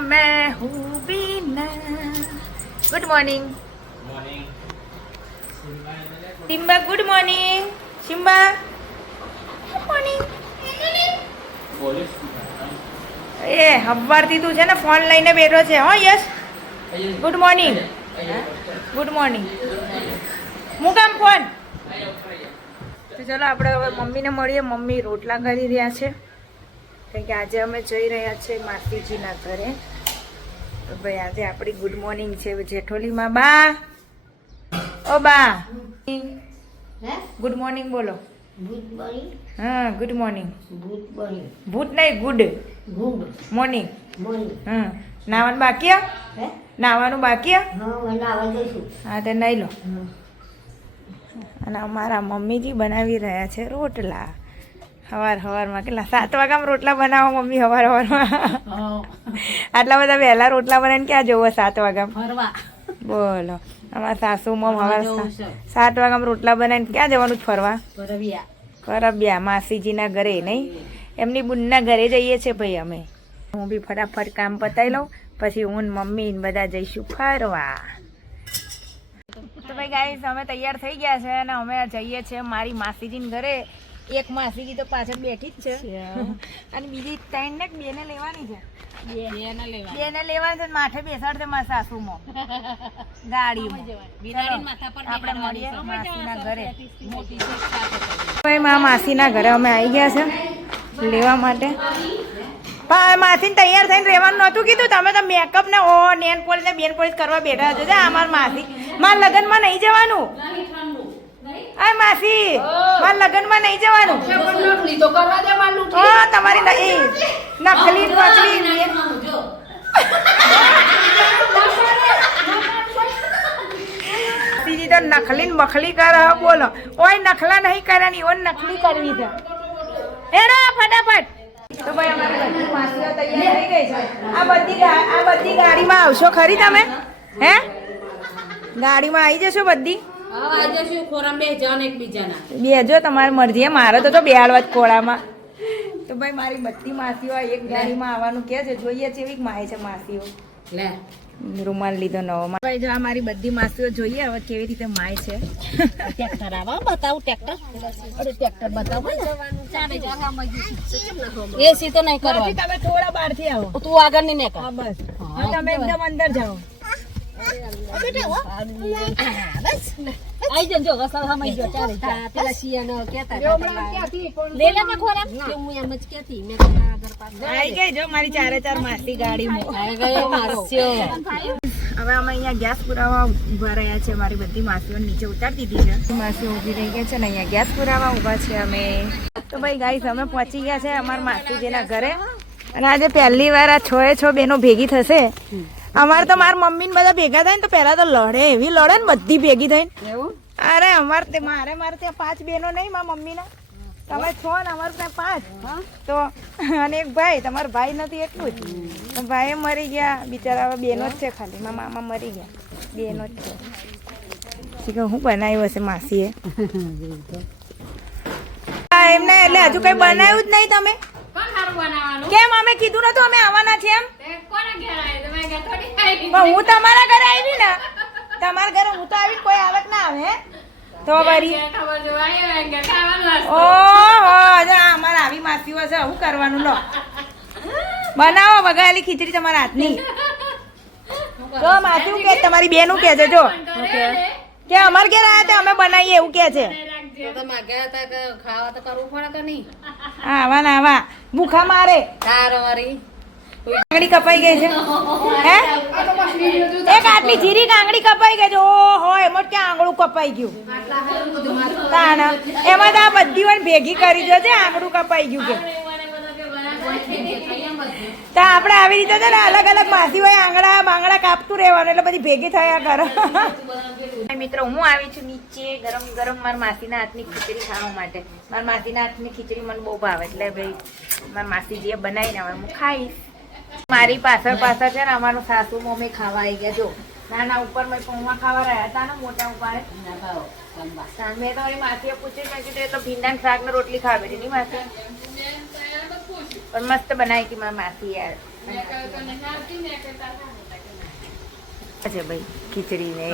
मैं हूँ Beena. Good morning Simba, good morning Simba, good morning. એ હવારથી તું છે ને ફોન લઈને બેઠો છે. હો yes, good morning. Good morning. હું કામ ફોન. તો ચલો આપણે હવે મમ્મીને મળીએ. મમ્મી રોટલા કરી રહ્યા છે કારણ કે આજે અમે જઈ રહ્યા છીએ માસીજીના ઘરે. તો ભાઈ આજે આપણી ગુડ મોર્નિંગ છે જેઠોલીમાં. બા, ઓ બા, ગુડ મોર્નિંગ બોલો. હા, ગુડ મોર્નિંગ. ભૂત નહીં, ગુડ મોર્નિંગ. હા, નાવાનું બાકી? નાવાનું બાકી? હા, તો નહીં લો. અને અમારા મમ્મીજી બનાવી રહ્યા છે રોટલા. સવારમાં કેટલા 7 વાગ્યામાં રોટલા બનાવો મમ્મી? સવારમાં આટલા બધા વહેલા રોટલા બનાવીને ક્યાં જવો 7 વાગ્યામાં? બોલો, અમારા સાસુમાં સવાર 7 વાગ્યામાં રોટલા બનાવીને ક્યાં જવાનું ફરવા? પરબ્યા માસીજીના ઘરે. નહીં, એમની બુનના ઘરે જઈએ છીએ ભાઈ અમે. હું બી ફટાફટ કામ પતાવી લઉં, પછી હું મમ્મી ને બધા જઈશું ફરવા. તો ભાઈ ગાઈસ, અમે તૈયાર થઈ ગયા છે અને અમે જઈએ છીએ મારી માસીજીના ઘરે. એક માસીજી તો પાછળ બેઠી જ છે અને બીજી 3 ને 2 ને લેવાની છે. 2 ને લેવાની છે. માથે બેસાડશે મારા સાસુમાં ગાડીમાં. આપણે મળીએ માસીના ઘરે. ભાઈ મારા માસીના ઘરે અમે આવી ગયા છે લેવા માટે. પણ માસીને તૈયાર થઈને રહેવાનું નહોતું કીધું. તમે તો મેકઅપ ને નેન પોલિશ ને બેન પોલિશ કરવા બેઠા છો. અમારા માસી મારા લગ્નમાં નહીં જવાનું. આ માસી મારા લગ્નમાં નહીં જવાનું. તમારી નકલી નકલી તો નકલી મખલી કરે. બોલો, ઓય નખલા નહીં કરવાની, ઓય નકલી કરવી છે. એનો ફટાફટ. તો ભાઈ અમારી બધી માસીઓ તૈયાર થઈ ગઈ છે. આ બધી ગાડીમાં આવશો ખરી તમે? હે, ગાડીમાં આવી જશો બધી? બેજો, તમારી મરજી. મારે તો બેહાડવા જ ખોળામાં. તો ભાઈ મારી બધી માસીઓ એક ગાડીમાં આવવાનું કે છે. જોઈએ છે એવી માય છે માસીઓ. રૂમાલ લીધો નવો. ભાઈ જો આ મારી બધી માસીઓ જોઈએ હવે કેવી રીતે માય છે. ટ્રેક્ટર આવા બતાવું. ટ્રેક્ટર બતાવો. એસી તો નહીં કરવાનું. તમે થોડા બહારથી આવો. તું આગળ નહીં નીકળ. હા બસ, તમે એકદમ અંદર જાઓ. આઈ જજો ગસલમાં જો ચાલે. પેલા શિયાનો કેતા લે લે ને ખોરાક કે હું એમ જ કેતી. મે આગળ પાછળ આઈ ગઈ જો મારી 4 માસી ગાડીમાં. આઈ ગયો માસીઓ. હવે અમે અહીંયા ગેસ પુરાવા ઉભા રહ્યા છે. મારી બધી માસીઓ નીચે ઉતારી દીધી છે. માસીઓ ઊભી રહી ગયા છે ને અહીંયા ગેસ પુરાવા ઉભા છે અમે. તો ભાઈ ગાઈસ, અમે પહોંચી ગયા છે અમારા માસીજીના ઘરે. અને આજે પહેલી વાર આ 6 બહેનો ભેગી થશે. અમારે તો મારા મમ્મી ને બધા ભેગા થાય ને તો પેલા તો લડે, એવી લડે ને બધી ભેગી થઈને. અરે મારે ત્યાં 5 બહેનો નહીં મારા મમ્મી ના. તમે 6 ને અમારે ત્યાં 5. તો અને એક ભાઈ, તમારો ભાઈ નથી એટલું જ. ભાઈ મરી ગયા બિચારા. હવે બેનો જ છે ખાલી. મારા મામા મરી ગયા, બેનો જ છે. હું બનાવ્યું હશે માસીએ એમને. એટલે હજુ કઈ બનાવ્યું જ નહીં તમે? કેમ? અમે કીધું નતું અમે આવવાના છે એમ? હું તમારા ઘરે આવી ને. તમારા ઘરે હું તો આવી, કોઈ આવત ના આવે. તો વરી ઓહો, અમારે આવી માસીઓ છે. શું કરવાનું? લો બનાવો વઘારેલી ખીચડી તમારા હાથની. તો માસી કે તમારી બેનું કે છે જો કે અમારે ઘેર આવ્યા હતા અમે બનાવીએ એવું કે છે. આવા ના આવા ભૂખા મારે. કાંગડી કપાઈ ગઈ છે. હે, એક આટલી જીરી કાંગડી કપાઈ ગઈ છે. ઓહો, એમાં ક્યાં આંગળું કપાઈ ગયું? એમાં તો આ બધી વાર ભેગી કરી દો છે. આંગળું કપાઈ ગયું કે તો આપણે આવી રીતે છે ને અલગ અલગ માસી હોય આંગળા બાંગડા કાપતું રહેવાનું એટલે બધી ભેગી થયા કરો. મિત્રો, હું આવી છું નીચે ગરમ ગરમ મારા માસીના હાથની ખીચડી ખાવા માટે. મારા માસીના હાથની ખીચડી મને બહુ ભાવે એટલે ભાઈ મારા માસીજીએ બનાવીને હવે હું ખાઈશ. મારી પાછળ છે ને અમારું સાસુ મમ્મી ખાવા આવી ગયા. જો નાના ઉપર મેં પૌવા ખાવા રહ્યા હતા ને મોટા ઉપર. મેં તો માસીએ પૂછ્યું મેં કીધું તો ભીંડા શાક ને રોટલી ખાવી હતી. નહીં માસી પણ મસ્ત બનાવી હતી મારા માસી યાર. છે ભાઈ ખીચડી ને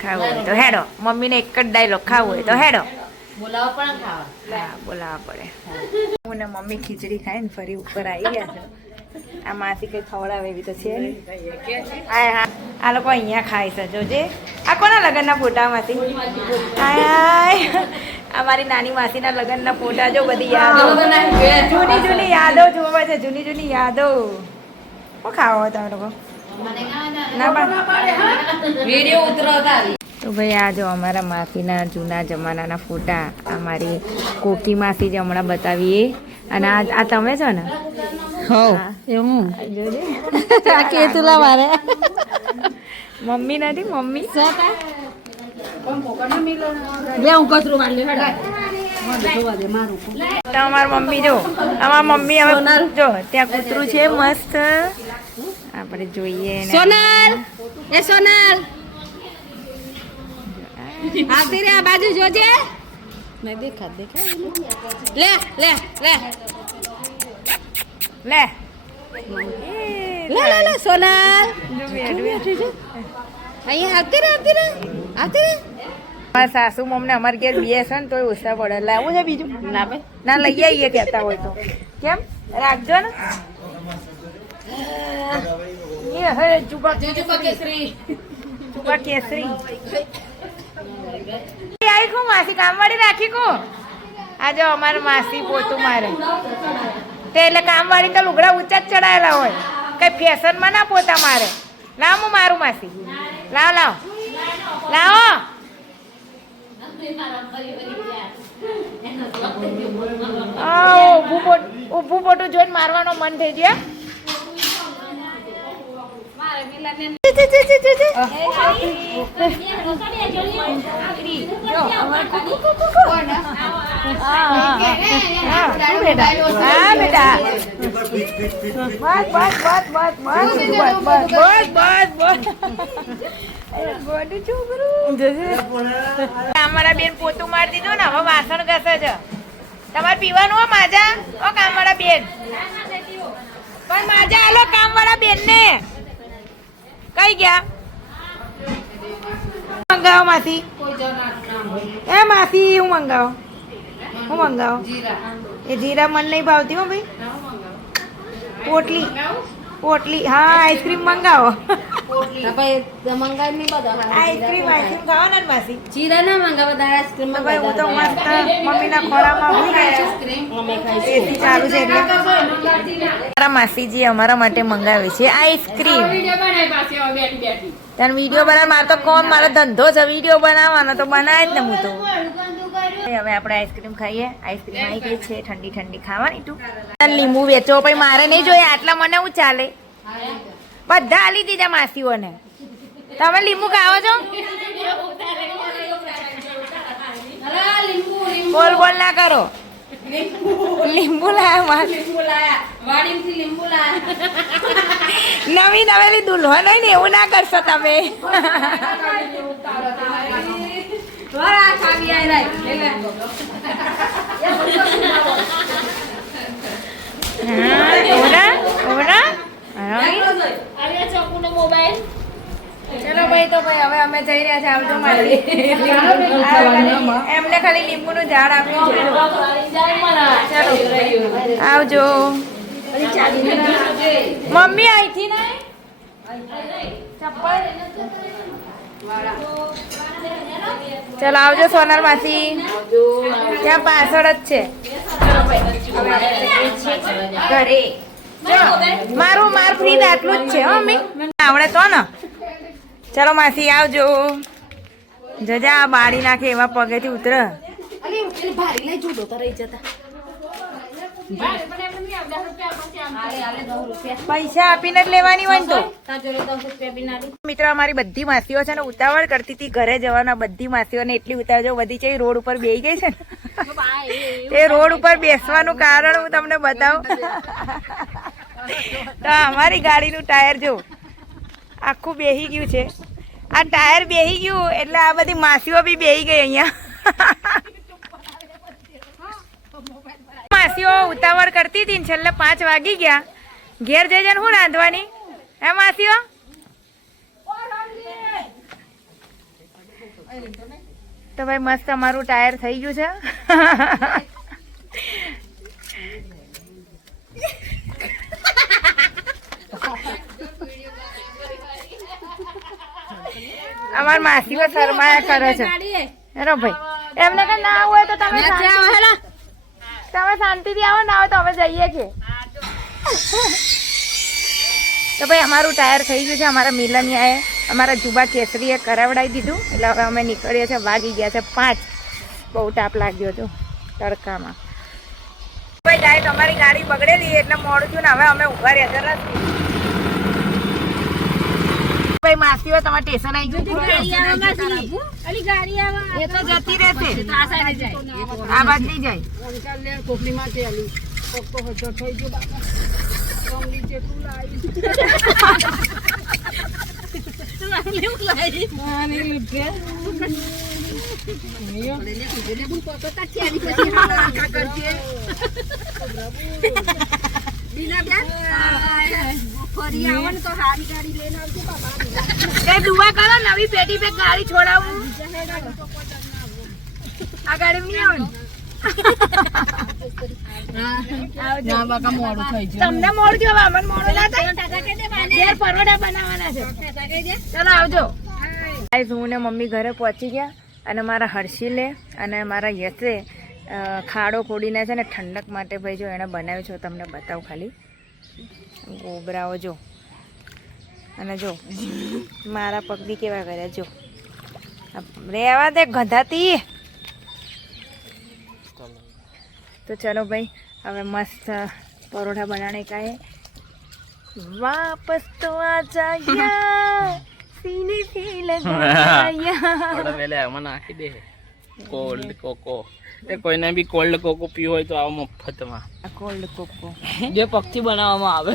ખાવું હોય તો હેડો. મમ્મીને એક જ ડાયલોગ ખાવું હોય તો હેડો. બોલાવવા પડે. હું ને મમ્મી ખીચડી ખાઈને ફરી ઉપર આવી ગયા છે. આ માસી કઈ ખવડાવે એવી તો છે નહીં. હા આ લોકો અહીંયા ખાય છે જોજે. આ કોના લગ્નના ફોટામાંથી? અમારી નાની માસીના લગ્નના ફોટા જો બધી યાદો, જૂની યાદો જોવા છે. જૂની યાદો. શું ખાવો તમે લોકો? તો ભાઈ આ જો અમારા માસીના જૂના જમાનાના ફોટા. અમારી કોકી માસી જે હમણાં બતાવીએ. અને આ તમે છો ને? મમ્મી નથી? મમ્મી અમારી મમ્મી જો. અમારી મમ્મી હવે જો ત્યાં કૂતરું છે મસ્ત. આપણે જોઈએ. સોનલ, એ સોનલ આવતી રે આ બાજુ જોજે. મે દેખા લે લે લે લે લે લે સોનલ અહીંયા આવતી રે. મારા સાસુ મમ્મી અમારે ઘેર બે છે ને તોય ઓછા પડે. લાવું છે બીજું? ના ભાઈ ના લઈ આવીએ કહેતા હોય તો. કેમ રાખજો ને. ચુપા કેસરી. આવી કો માસી કામવાળી રાખી કો. આ જો અમારે માસી પોતું મારે તે એટલે કામવાળી તો લુગડા ઊંચા જ ચડાયેલા હોય. કઈ ફેશનમાં ના પોતા મારે. લાવ હું મારું માસી. લાવો ઊભું પોટું જોઈને મારવાનો મન થઈ ગયો. અમારા બેન પોતું મારી દીધું ને હવે વાસણ ઘસે છે. તમારે પીવાનું હો માજા? ઓ કામવાળા બેન પણ માજા આલો કામવાળા બેન ને. કઈ ગયા? મંગાવો માસી. એ માસી હું મંગાવો. એ જીરા મને નહીં ભાવતી હો ભાઈ. પોટલી હા આઈસ્ક્રીમ મંગાવો. આઈસ્ક્રીમ ખાવાના ને માસી? જીરા ના મંગાવા આઈસ્ક્રીમ. ભાઈ હું તો મસ્ત મમ્મીના ખોરામાં હું એસી ચાલુ છે એટલે મારા માસીજી અમારા માટે મંગાવે છે આઈસ્ક્રીમ. ત્યારે વિડીયો બનાવ મારે તો કોણ, મારો ધંધો છે વિડીયો બનાવવાનો તો બનાવે જ ને હું તો. હવે આપણે આઈસ્ક્રીમ ખાઈએ. આઈસ્ક્રીમ આવી ગઈ છે ઠંડી ખાવાની. તું લીંબુ વેચો પછી મારે નહીં જોઈએ આટલા. મને હું ચાલે બધા આલી દીધા માસીઓને. તમે લીંબુ ખાવો છો? બોલ ના કરો. લીંબુ લાયા નવી નવેલી દુલ્હન હોય ને એવું ના કરશો તમે. ચલો ભાઈ તો ભાઈ હવે અમે જઈ રહ્યા છે. આવજો મારી. એમને ખાલી લીંબુ નું ઝાડ આપ્યું છે. ચલો આવજો. મમ્મી આવી થી ને ચપ્પલ. ચલો આવજો સોનલ માસી. ત્યાં પાછળ જ છે ઘરે. મારું ફ્રી આટલું જ છે મમ્મી. આવડે તો ને. ચલો માસી આવજો. જજા બાળી નાખે એવા પગેથી ઉતર. પૈસા આપીને જ લેવાની હોય ને તો. મિત્રો અમારી બધી માસીઓ છે ને ઉતાવળ કરતી હતી ઘરે જવાના. બધી માસીઓને એટલી ઉતાવળ જો બધી છે રોડ ઉપર બેસી ગઈ છે ને. એ રોડ ઉપર બેસવાનું કારણ હું તમને બતાવું. તો અમારી ગાડીનું ટાયર જો આખું બેહી ગયું છે. આ ટાયર બેહી ગયું એટલે આ બધી માસીઓ બી બેહી ગઈ અહીંયા. માસીઓ ઉતાવળ કરતી હતી ને છેલ્લે 5 વાગી ગયા ઘેર જઈ જઈને શું રાંધવાની હે માસીઓ? તો ભાઈ મસ્ત અમારું ટાયર થઈ ગયું છે. અમાર માસીઓ શરમાયા કરે છે. હેરો ભાઈ એમને કઈ ના હોય તો તમે શાંતિથી આવો, ના હોય તો અમે જઈએ કે. તો ભાઈ અમારું ટાયર થઈ ગયું છે. અમારા મિલનિયાએ અમારા જુબા કેસરીએ કરાવડાવી દીધું એટલે હવે અમે નીકળીએ છીએ. વાગી ગયા છે 5. બહુ તાપ લાગ્યો હતો તડકામાં. ભાઈ જાય તો અમારી ગાડી બગડેલી એટલે મોડું થયું ને હવે અમે ઉભા રહ્યા છે રસ્તે. ભાઈ માસીઓ તમારે સ્ટેશન આવી ગયું. એ તો જતી રહેશે, આ બાદ નહીં જાય. દુઆ કરો નવી પેટી પે ગાડી છોડાવું. આ ગાડી નહીં આવે તમને મોડું જો અમને મોડું ના થાય. પરોઠા બનાવવાના છે. ચાલો આવજો. હું ને મમ્મી ઘરે પહોંચી ગયા અને મારા હર્ષિલે અને મારા યશે ખાડો ખોડીને છે ને ઠંડક માટે ભાઈ જો એણે બનાવ્યું છે. તમને બતાવું ખાલી ગોબરાઓ જો. અને જો મારા પગ બી કેવા કર્યા જો. રેવા દે ગધાતી. તો ચલો ભાઈ હવે મસ્ત પરોઠા બનાને કા હે. વાપસ તો આ જાયા સીને થી લગાયા. ઓડા વેલે આમાં નાખી દે કોલ્ડ કોકો. એ કોઈને બી કોલ્ડ કોકો પીવો હોય તો આવો મફતમાં. કોલ્ડ કોકો જે પક્ષી બનાવવામાં આવે.